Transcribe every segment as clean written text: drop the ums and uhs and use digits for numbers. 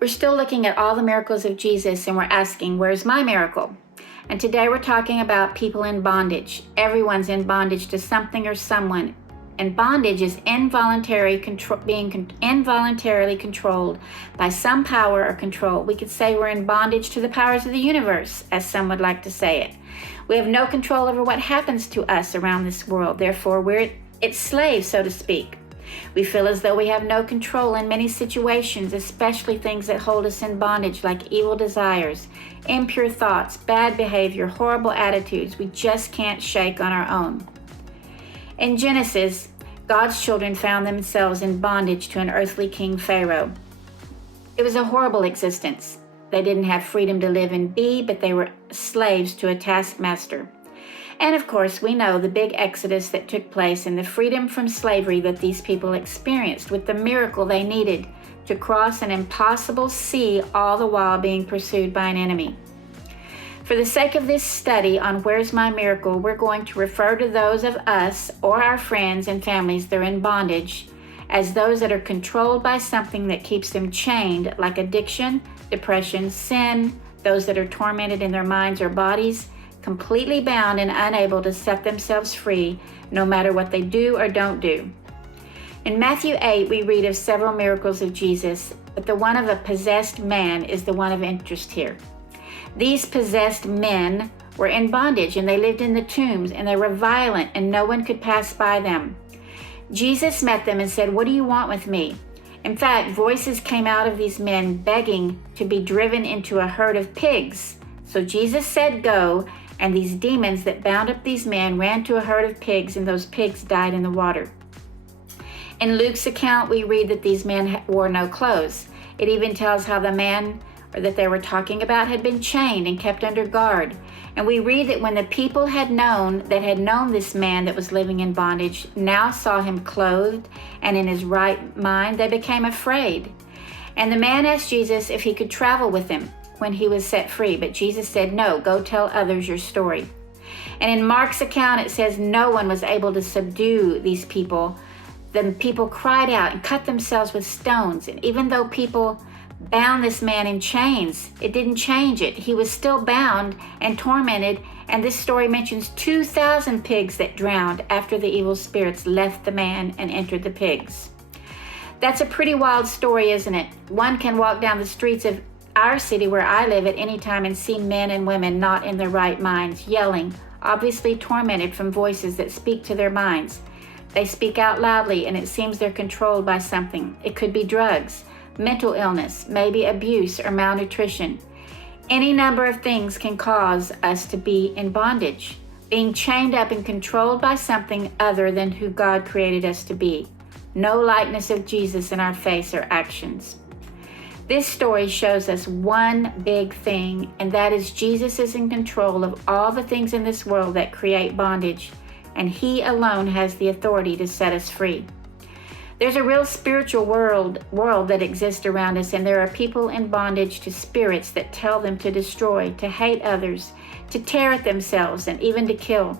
We're still looking at all the miracles of Jesus, and we're asking, where's my miracle? And today we're talking about people in bondage. Everyone's in bondage to something or someone. And bondage is being involuntarily controlled by some power or control. We could say we're in bondage to the powers of the universe, as some would like to say it. We have no control over what happens to us around this world. Therefore, we're its slaves, so to speak. We feel as though we have no control in many situations, especially things that hold us in bondage, like evil desires, impure thoughts, bad behavior, horrible attitudes we just can't shake on our own. In Genesis, God's children found themselves in bondage to an earthly king Pharaoh. It was a horrible existence. They didn't have freedom to live and be, but they were slaves to a taskmaster. And of course, we know the big exodus that took place and the freedom from slavery that these people experienced with the miracle they needed to cross an impossible sea, all the while being pursued by an enemy. For the sake of this study on Where's My Miracle, we're going to refer to those of us or our friends and families that are in bondage as those that are controlled by something that keeps them chained, like addiction, depression, sin, those that are tormented in their minds or bodies, completely bound and unable to set themselves free, no matter what they do or don't do. In Matthew 8, we read of several miracles of Jesus, but the one of a possessed man is the one of interest here. These possessed men were in bondage, and they lived in the tombs, and they were violent, and no one could pass by them. Jesus met them and said, "What do you want with me?" In fact, voices came out of these men begging to be driven into a herd of pigs. So Jesus said, "Go," and these demons that bound up these men ran to a herd of pigs, and those pigs died in the water. In Luke's account, we read that these men wore no clothes. It even tells how the man that they were talking about had been chained and kept under guard. And we read that when the people had known this man that was living in bondage, now saw him clothed and in his right mind, they became afraid. And the man asked Jesus if he could travel with him when he was set free, but Jesus said, "No, go tell others your story." And in Mark's account, it says no one was able to subdue these people. The people cried out and cut themselves with stones. And even though people bound this man in chains, it didn't change it. He was still bound and tormented. And this story mentions 2,000 pigs that drowned after the evil spirits left the man and entered the pigs. That's a pretty wild story, isn't it? One can walk down the streets of our city where I live at any time and see men and women not in their right minds, yelling, obviously tormented from voices that speak to their minds. They speak out loudly, and it seems they're controlled by something. It could be drugs, mental illness, maybe abuse or malnutrition. Any number of things can cause us to be in bondage, being chained up and controlled by something other than who God created us to be. No likeness of Jesus in our face or actions. This story shows us one big thing, and that is Jesus is in control of all the things in this world that create bondage, and He alone has the authority to set us free. There's a real spiritual world that exists around us, and there are people in bondage to spirits that tell them to destroy, to hate others, to tear at themselves, and even to kill.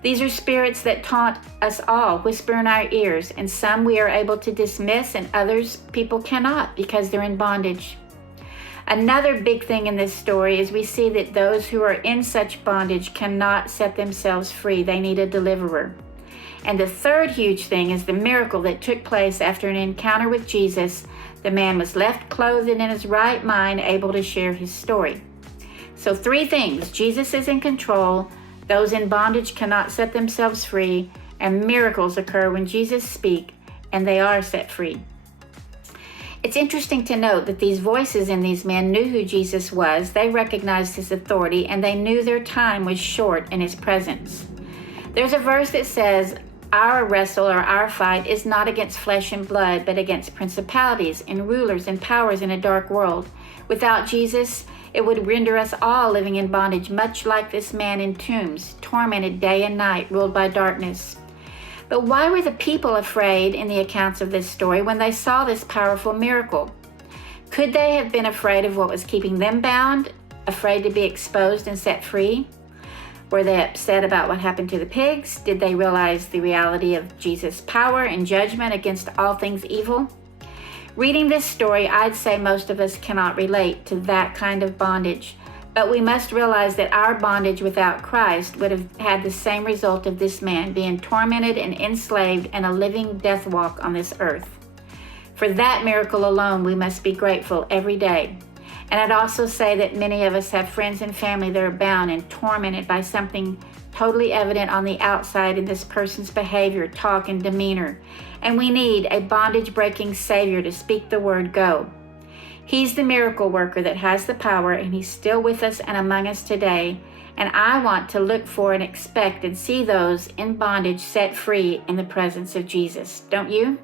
These are spirits that taunt us all, whisper in our ears, and some we are able to dismiss, and others people cannot because they're in bondage. Another big thing in this story is we see that those who are in such bondage cannot set themselves free. They need a deliverer. And the third huge thing is the miracle that took place after an encounter with Jesus. The man was left clothed and in his right mind, able to share his story. So 3 things: Jesus is in control, those in bondage cannot set themselves free, and miracles occur when Jesus speaks, and they are set free. It's interesting to note that these voices in these men knew who Jesus was. They recognized his authority, and they knew their time was short in his presence. There's a verse that says, "Our wrestle or our fight is not against flesh and blood, but against principalities and rulers and powers in a dark world." Without Jesus, it would render us all living in bondage, much like this man in tombs, tormented day and night, ruled by darkness. But why were the people afraid in the accounts of this story when they saw this powerful miracle? Could they have been afraid of what was keeping them bound, afraid to be exposed and set free? Were they upset about what happened to the pigs? Did they realize the reality of Jesus' power and judgment against all things evil? Reading this story, I'd say most of us cannot relate to that kind of bondage. But we must realize that our bondage without Christ would have had the same result of this man being tormented and enslaved and a living death walk on this earth. For that miracle alone, we must be grateful every day. And I'd also say that many of us have friends and family that are bound and tormented by something totally evident on the outside in this person's behavior, talk, and demeanor. And we need a bondage-breaking Savior to speak the word go. He's the miracle worker that has the power, and he's still with us and among us today. And I want to look for and expect and see those in bondage set free in the presence of Jesus. Don't you?